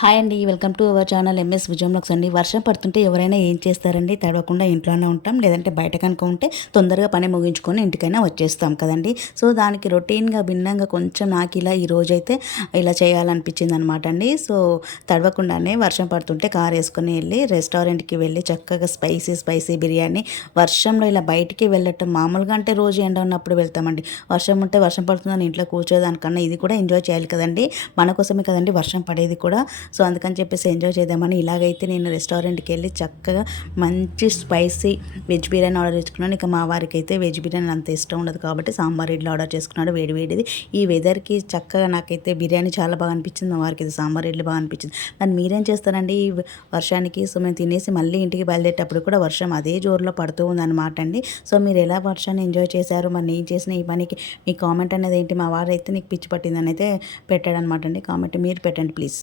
Hi అండి, welcome to our channel MS విజయంలోక్స్ అండి. వర్షం పడుతుంటే ఎవరైనా ఏం చేస్తారండి? తడవకుండా ఇంట్లోనే ఉంటాం, లేదంటే బయట కనుక ఉంటే తొందరగా పని ముగించుకొని ఇంటికైనా వచ్చేస్తాం కదండి. సో దానికి రొటీన్గా భిన్నంగా కొంచెం నాకు ఇలా ఈరోజైతే ఇలా చేయాలనిపించింది అనమాట అండి. సో తడవకుండానే వర్షం పడుతుంటే కార్ వేసుకొని వెళ్ళి రెస్టారెంట్కి వెళ్ళి చక్కగా స్పైసీ స్పైసీ బిర్యానీ, వర్షంలో ఇలా బయటికి వెళ్ళటం మామూలుగా అంటే రోజు ఎండ ఉన్నప్పుడు వెళ్తామండి. వర్షం ఉంటే వర్షం పడుతుందని ఇంట్లో కూర్చోదానికన్నా ఇది కూడా ఎంజాయ్ చేయాలి కదండి. మన కోసమే కదండి వర్షం పడేది కూడా. సో అందుకని చెప్పేసి ఎంజాయ్ చేద్దామని ఇలాగైతే నేను రెస్టారెంట్కి వెళ్ళి చక్కగా మంచి స్పైసీ వెజ్ బిర్యానీ ఆర్డర్ చేసుకున్నాను. ఇక మా వారికి అయితే వెజ్ బిర్యానీ అంత ఇష్టం ఉండదు కాబట్టి సాంబార్ ఇడ్లీ ఆర్డర్ చేసుకున్నాడు, వేడివేడిది. ఈ వెదర్కి చక్కగా నాకైతే బిర్యానీ చాలా బాగా అనిపించింది, మా వారికి అయితే సాంబార్ ఇడ్లీ బాగా అనిపించింది. మరి మీరేం చేస్తారండి ఈ వర్షానికి? సో మేము తినేసి మళ్ళీ ఇంటికి బయలుదేరేటప్పుడు కూడా వర్షం అదే జోరులో పడుతూ ఉందన్నమాట అండి. సో మీరు ఎలా వర్షాన్ని ఎంజాయ్ చేశారు? మరి నేను చేసిన ఈ పనికి మీ కామెంట్ అనేది ఏంటి? మా వారు అయితే నీకు పిచ్చి పట్టిందని అయితే పెట్టాడనమాట అండి. కామెంట్ మీరు పెట్టండి ప్లీజ్.